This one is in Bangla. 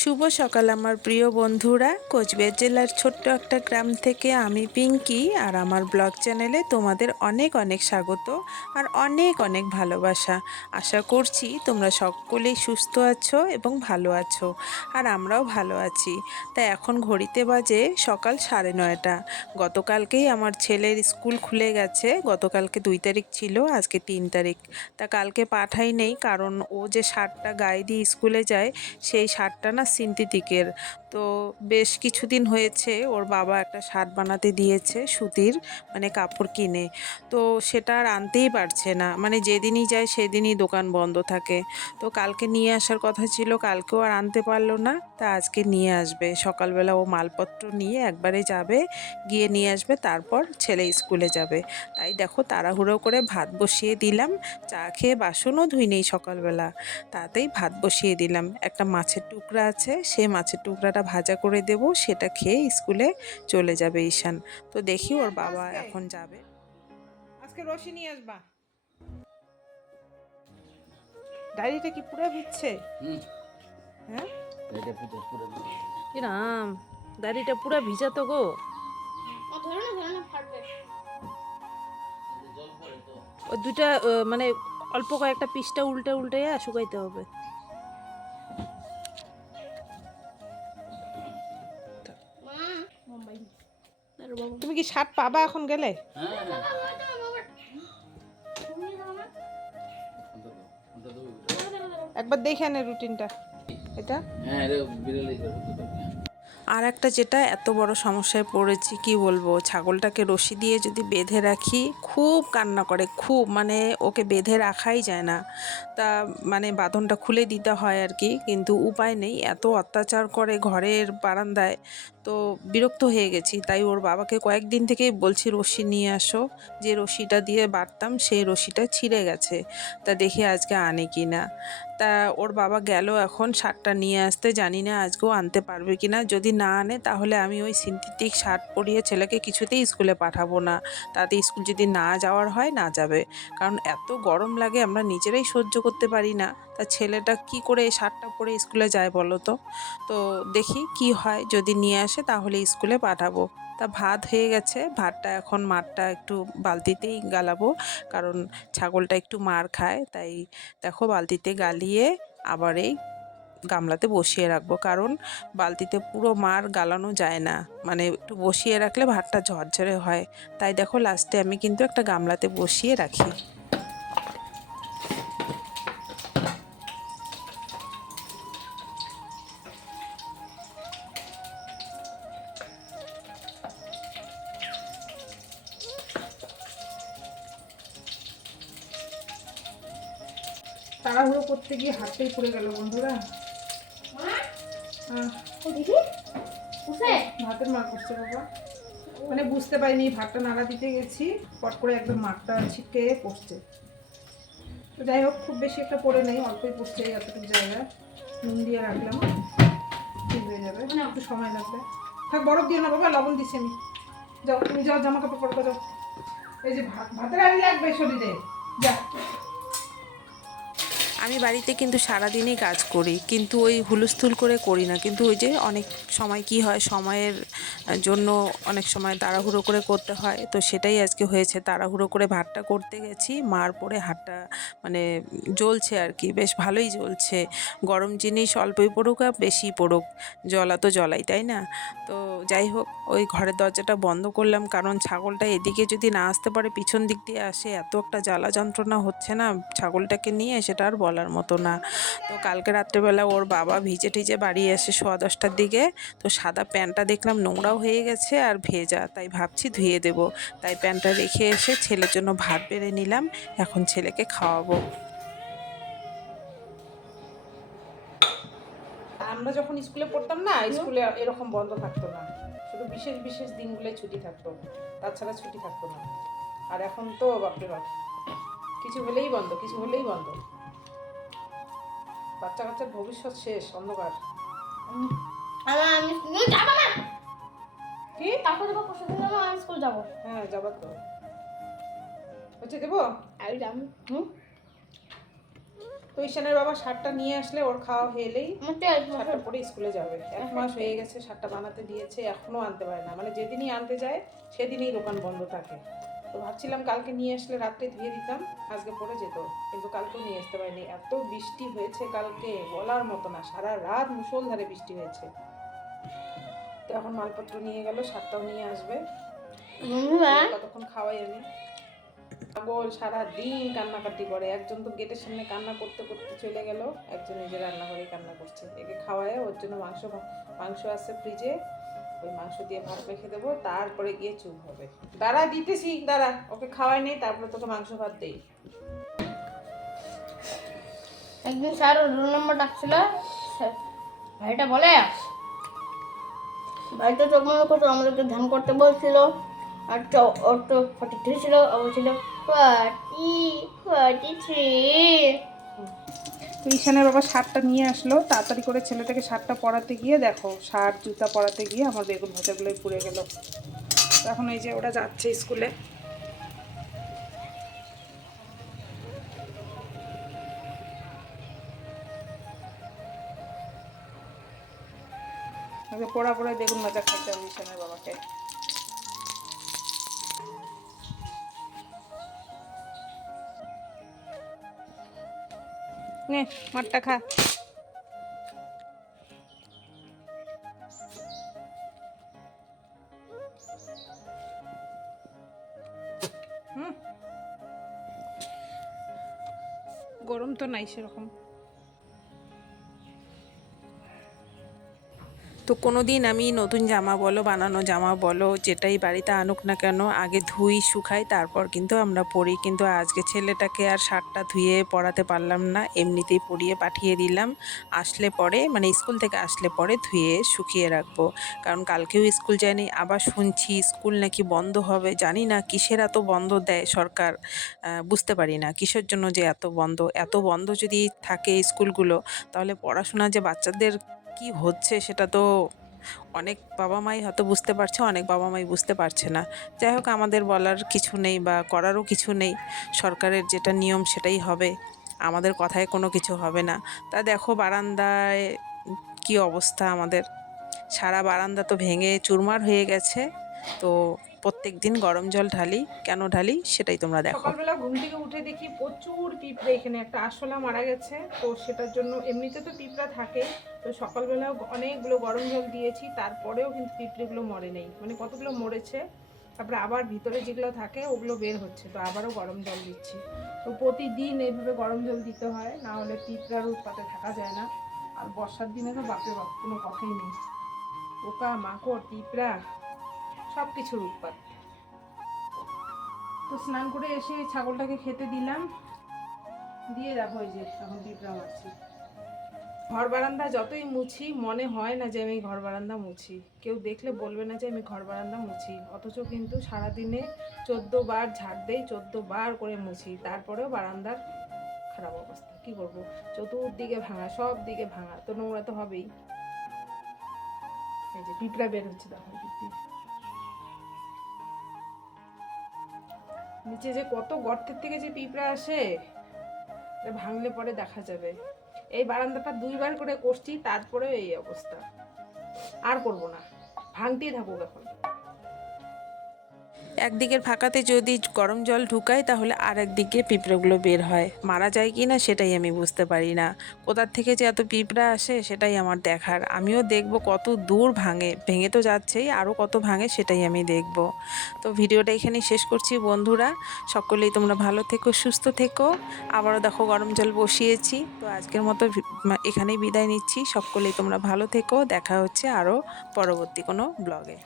শুভ সকাল আমার প্রিয় বন্ধুরা। কোচবিহার জেলার ছোট্ট একটা গ্রাম থেকে আমি পিঙ্কি আর আমার ব্লগ চ্যানেলে তোমাদের অনেক অনেক স্বাগত আর অনেক অনেক ভালোবাসা। আশা করছি তোমরা সকলেই সুস্থ আছো এবং ভালো আছো, আর আমরাও ভালো আছি। তা এখন ঘড়িতে বাজে সকাল 9:30। গতকালকেই আমার ছেলের স্কুল খুলে গেছে। গতকালকে 2 তারিখ ছিল, আজকে 3 তারিখ। তা কালকে পাঠাই নেই, কারণ ও যে শার্টটা গায়ে দিয়ে স্কুলে যায় সেই শার্টটা না সিনথেটিকের। তো বেশ কিছুদিন হয়েছে ওর বাবা একটা শার্ট বানাতে দিয়েছে সুতির, মানে কাপড় কিনে। তো সেটা আর আনতেই পারছে না, মানে যেদিনই যায় সেদিনই দোকান বন্ধ থাকে। তো কালকে নিয়ে আসার কথা ছিল, কালকেও আর আনতে পারলো না। তা আজকে নিয়ে আসবে সকালবেলা, ও মালপত্র নিয়ে একবারে যাবে, গিয়ে নিয়ে আসবে, তারপর ছেলে স্কুলে যাবে। তাই দেখো তাড়াহুড়ো করে ভাত বসিয়ে দিলাম। চা খেয়ে বাসনও ধুই নেই সকালবেলা, তাতেই ভাত বসিয়ে দিলাম। একটা মাছের টুকরা আছে, সেই মাছের টুকরাটা ভাজা করে দেব, সেটা খেয়ে স্কুলে চলে যাবে ঈশান। তো দেখি ওর বাবা এখন যাবে। আজকে রশি নিয়ে আসবা। ডায়েরিটা কি পুরো ভিজছে? হ্যাঁ রাম, দাড়িটা পুরো ভিজা তো গো। ওই দুটা মানে অল্প কয়েকটা পিসটা উল্টে উল্টে শুকাইতে হবে। তুমি কি শার্ট পাবা এখন গেলে? একবার দেখে নে রুটিনটা এটা। আর একটা যেটা এত বড় সমস্যায় পড়েছি কি বলবো, ছাগলটাকে রশি দিয়ে যদি বেঁধে রাখি খুব কান্না করে, খুব, মানে ওকে বেঁধে রাখাই যায় না। তা মানে বাঁধনটা খুলে দিতে হয় আর কি, কিন্তু উপায় নেই, এত অত্যাচার করে ঘরের বারান্দায়। তো বিরক্ত হয়ে গেছি, তাই ওর বাবাকে কয়েকদিন থেকেই বলছি রশি নিয়ে আসো। যে রশিটা দিয়ে বাঁধতাম সেই রশিটা ছিঁড়ে গেছে, তা দেখি আজকে আনে কি না। তা ওর বাবা গেল এখন শার্টটা নিয়ে আসতে, জানি না আজকেও আনতে পারবে কি না। যদি না আনে তাহলে আমি ওই সিনথেটিক শার্ট পরিয়ে ছেলেকে কিছুতেই স্কুলে পাঠাবো না। তাতে স্কুল যদি না যাওয়ার হয় না যাবে, কারণ এত গরম লাগে আমরা নিজেরাই সহ্য করতে পারি না। তা ছেলেটা কি করে এই শার্টটা পরে স্কুলে যায় বলো তো? তো দেখি কি হয়, যদি নিয়ে আসে তাহলে স্কুলে পাঠাবো। তা ভাত হয়ে গেছে, ভাতটা এখন মারটা একটু বালতিতেই গালাবো, কারণ ছাগলটা একটু মার খায়। তাই দেখো বালতিতে গালিয়ে আবার এই গামলাতে বসিয়ে রাখবো, কারণ বালতিতে পুরো মার গালানো যায় না, মানে একটু বসিয়ে রাখলে ভাতটা ঝরঝরে হয়। তাই দেখো লাস্টে আমি কিন্তু একটা গামলাতে বসিয়ে রাখি। তাড়াহুড়ো করতে গিয়ে হাতটাই পড়ে গেল বন্ধুরা। ভাতের মার করছে বাবা, মানে বুঝতে পারিনি, ভাতটা নাড়া দিতে গেছি, পট করে একদম মাঠটা ছিটকে পড়ছে। তো যাই হোক, খুব বেশি একটা পড়ে নেই, অল্পই পড়ছে, এতটুকু জায়গা নুন দিয়ে রাখলাম, ঠিক হয়ে যাবে, একটু সময় লাগবে। থাক, বরফ দিয়ে না বাবা, লবণ দিচ্ছি আমি। যাও তুমি, যাও জামা কাপড় পরো, যাও। এই যে ভাতের আড়ি লাগবে শরীরে, যা। আমি বাড়িতে কিন্তু সারাদিনই কাজ করি, কিন্তু ওই হুলস্থুল করে করি না। কিন্তু ওই যে অনেক সময় কি হয়, সময়ের জন্য অনেক সময় তাড়াহুড়ো করে করতে হয়, তো সেটাই আজকে হয়েছে। তাড়াহুড়ো করে ভাতটা করতে গেছি, মার পরে হাতটা মানে জ্বলছে আর কি, বেশ ভালোই জ্বলছে। গরম জিনিস অল্পই পড়ুক আর বেশি পড়ুক, জ্বলা তো জ্বলাই, তাই না? তো যাই হোক, ওই ঘরের দরজাটা বন্ধ করলাম, কারণ ছাগলটা এদিকে যদি না আসতে পারে পিছন দিক দিয়ে আসে, এত একটা জ্বালা যন্ত্রণা হচ্ছে না ছাগলটাকে নিয়ে, সেটা আর বলার মতো না। তো কালকে রাত্রেবেলা ওর বাবা ভিজে টিজে বাড়ি এসে 10:15টার দিকে, তো সাদা প্যান্টটা দেখলাম নোংরাও হয়ে গেছে আর ভেজা, তাই ভাবছি ধুয়ে দেব। তাই প্যান্টটা রেখে এসে ছেলের জন্য ভাত বেড়ে নিলাম, এখন ছেলেকে খাওয়াবো। আমরা যখন স্কুলে পড়তাম না, স্কুলে এরকম বন্ধ থাকতো না, শুধু বিশেষ বিশেষ দিনগুলোই ছুটি থাকতো, তাছাড়া ছুটি থাকতো না। আর এখন তো বাপরে বাপ, কিছু হলেই বন্ধ, কিছু হলেই বন্ধ। বাচ্চা কাচ্চার ভবিষ্যৎ শেষ, অন্ধকার। কি তারপর দেবো, পরশু দিন আমি স্কুল যাবো। হ্যাঁ যাবো তো, হচ্ছে দেবো। তো ঈশানের বাবা শার্টটা নিয়ে আসলে ওর খাওয়া হলেই শার্টটা পরে স্কুলে যাবে। 1 মাস হয়ে গেছে শার্টটা বানাতে দিয়েছে, এখনো আনতে পারে না। মানে যেদিনই আনতে যায় সেদিনই দোকান বন্ধ থাকে। তো ভাবছিলাম কালকে নিয়ে আসলে রাত্রে ধুয়ে দিতাম, আজকে পরে যেত, কিন্তু কালকেও নিয়ে আসতে পারিনি। এত বৃষ্টি হয়েছে কালকে বলার মতো না, সারা রাত মুষলধারে বৃষ্টি হয়েছে। তো এখন মালপত্র নিয়ে গেল, শার্টটাও নিয়ে আসবে। কতক্ষণ খাওয়াই আমি। পাগল, সারা দিন কান্নাকাটি করে। একজন তো গেটের সামনে কান্না করতে করতে চলে গেল, একজন এই যে রান্নাঘরে কান্না করছে। একে খাওয়ায়, ওর জন্য মাংস আছে ফ্রিজে, ওই মাংস দিয়ে ভাত রেখে দেবো, তারপরে গিয়ে চুপ হবে। দাঁড়া দিতেছি, দাঁড়া, ওকে খাওয়াই নেই, তারপরে তোকে মাংস ভাত দেই। একদিন স্যার 2 নম্বর ডাকছিল, ভাইটা বলে ভাইটা চোখ মনে করতো, আমাদেরকে ধ্যান করতে বলছিল। আর ওর তো 43 ছিল, ও বলছিল 43। ঈশানের বাবা শার্টটা নিয়ে আসলো, তাড়াতাড়ি করে ছেলেটাকে শার্টটা পরাতে গিয়ে দেখো, শার্ট জুতা পরাতে গিয়ে আমার বেগুন ভাজাগুলোই পুড়ে গেল। এখন এই যে ওরা যাচ্ছে স্কুলে। পোড়া পোড়া বেগুন ভাজা খাইতে হবে ঈশানের বাবাকে। নে মারটা খা। গরম তো নাই সেরকম। তো কোনো দিন আমি নতুন জামা বলো, বানানো জামা বলো, যেটাই বাড়িতে আনুক না কেন, আগে ধুই শুকাই, তারপর কিন্তু আমরা পরি। কিন্তু আজকে ছেলেটাকে আর শার্টটা ধুয়ে পরাতে পারলাম না, এমনিতেই পরিয়ে পাঠিয়ে দিলাম। আসলে পরে, মানে স্কুল থেকে আসলে পরে ধুয়ে শুকিয়ে রাখবো। কারণ কালকেও স্কুল যায়নি, আবার শুনছি স্কুল নাকি বন্ধ হবে। জানি না কিসের এত বন্ধ দেয় সরকার, বুঝতে পারি না কিসের জন্য যে এত বন্ধ। এত বন্ধ যদি থাকে স্কুলগুলো, তাহলে পড়াশোনা যে বাচ্চাদের কি হচ্ছে সেটা তো অনেক বাবা মাই হয়তো বুঝতে পারছে, অনেক বাবা মাই বুঝতে পারছে না। যাই হোক, আমাদের বলার কিছু নেই বা করারও কিছু নেই। সরকারের যেটা নিয়ম সেটাই হবে, আমাদের কথায় কোনো কিছু হবে না। তা দেখো বারান্দায় কি অবস্থা আমাদের, সারা বারান্দা তো ভেঙে চুরমার হয়ে গেছে। তো প্রত্যেক দিন গরম জল ঢালি, কেন ঢালি সেটাই তোমরা দেখো। সকালবেলা ঘুম থেকে উঠে দেখি প্রচুর পিঁপড়ে, এখানে একটা আরশোলা মারা গেছে, তো সেটার জন্য এমনিতে তো পিঁপড়া থাকে। তো সকালবেলা অনেকগুলো গরম জল দিয়েছি, তারপরেও কিন্তু পিঁপড়েগুলো মরে নেই, মানে কতগুলো মরেছে। তারপরে আবার ভিতরে যেগুলো থাকে ওগুলো বের হচ্ছে, তো আবারও গরম জল দিচ্ছি। তো প্রতিদিন এইভাবে গরম জল দিতে হয়, না হলে পিঁপড়ার উৎপাতে থাকা যায় না। আর বর্ষার দিনে তো বাপরে বাপ কোনো কথাই নেই, পোকা মাকড় পিঁপড়া সব কিছুর উৎপাত। তো স্নান করে এসে ছাগলটাকে খেতে দিলাম, দিয়ে দেখো এই যে এখন পিঁপড়া মারছি। ঘর বারান্দা যতই মুছি, মনে হয় না যে আমি ঘর বারান্দা মুছি। কেউ দেখলে বলবে না যে আমি ঘর বারান্দা মুছি, অথচ কিন্তু সারাদিনে 14 বার ঝাড় দেই, 14 বার করে মুছি, তারপরেও বারান্দার খারাপ অবস্থা। কি করব, চতুর্দিকে ভাঙা, সব দিকে ভাঙা, তো নোংরা তো হবেই। এই যে পিঁপড়া বের হচ্ছে দেখো, নিচে যে কত গর্তের থেকে যে পিঁপড়া আসে, ভাঙলে পরে দেখা যাবে। এই বারান্দাটা 2 বার করে করছি, তারপরে এই অবস্থা। আর করব না, ভাঙতেই থাকুক এখন। একদিকের ফাঁকাতে যদি গরম জল ঢুকাই, তাহলে আর একদিকে পিঁপড়েগুলো বের হয়। মারা যায় কি না সেটাই আমি বুঝতে পারি না। কোথার থেকে যে এত পিঁপড়া আসে সেটাই আমার দেখার। আমিও দেখব কত দূর ভাঙে, ভেঙে তো যাচ্ছেই, আরও কত ভাঙে সেটাই আমি দেখব। তো ভিডিওটা এখানেই শেষ করছি বন্ধুরা। সকলেই তোমরা ভালো থেকো, সুস্থ থেকো। আবারও দেখো গরম জল বসিয়েছি। তো আজকের মতো এখানেই বিদায় নিচ্ছি। সকলেই তোমরা ভালো থেকো, দেখা হচ্ছে আরও পরবর্তী কোনো ব্লগে।